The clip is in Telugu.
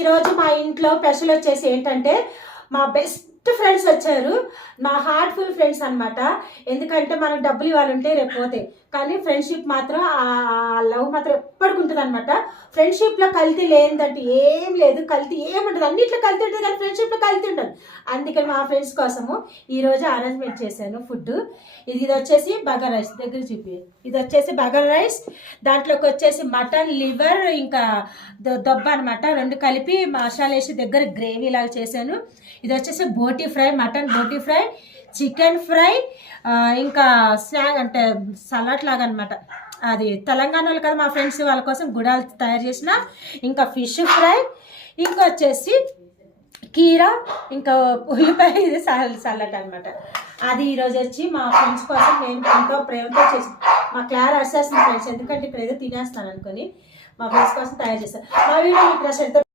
ఈరోజు మా ఇంట్లో స్పెషల్ వచ్చేసి ఏంటంటే మా బెస్ట్ ఫ్రెండ్స్ వచ్చారు. మా హార్ట్ఫుల్ ఫ్రెండ్స్ అనమాట. ఎందుకంటే మనకు డబ్బులు ఇవ్వాలంటే రేపు పోతాయి, కానీ ఫ్రెండ్షిప్ మాత్రం ఆ లవ్ మాత్రం ఎప్పటికి ఉంటుంది అనమాట. ఫ్రెండ్షిప్లో కల్తీ లేదంటే ఏం లేదు, కల్తీ ఏముంటుంది, అన్నింటిలో కల్తీ ఉంటుంది కానీ ఫ్రెండ్షిప్లో కల్తీ ఉంటుంది. అందుకని మా ఫ్రెండ్స్ కోసము ఈరోజు అరేంజ్మెంట్ చేశాను ఫుడ్. ఇది వచ్చేసి బగారా రైస్, దగ్గర చూపి. ఇది వచ్చేసి బగారా రైస్, దాంట్లోకి వచ్చేసి మటన్ లివర్ ఇంకా దొబ్బ అనమాట, రెండు కలిపి మసాలా వేసి దగ్గర గ్రేవీ లాగా చేశాను. ఇది వచ్చేసి బోటీ ఫ్రై, మటన్ బోటీ ఫ్రై, చికెన్ ఫ్రై, ఇంకా స్నాక్ అంటే సలాడ్ లాగా అనమాట. అది తెలంగాణ వాళ్ళు కదా మా ఫ్రెండ్స్, వాళ్ళ కోసం గుడాలు తయారు చేసిన. ఇంకా ఫిష్ ఫ్రై, ఇంకా వచ్చేసి కీరా, ఇంకా ఉల్లిపాయ, ఇది సలాడ్ అనమాట. అది ఈరోజు వచ్చి మా ఫ్రెండ్స్ కోసం నేను ఎంతో ప్రేమతో చేసి, మా క్లార్ అర్సేసిన ఫ్రెండ్స్, ఎందుకంటే ఇక్కడ ఏదో తినేస్తాను అనుకొని మా ఫ్రెండ్స్ కోసం తయారు చేస్తాను. మా వీడియో మీకు నచ్చితే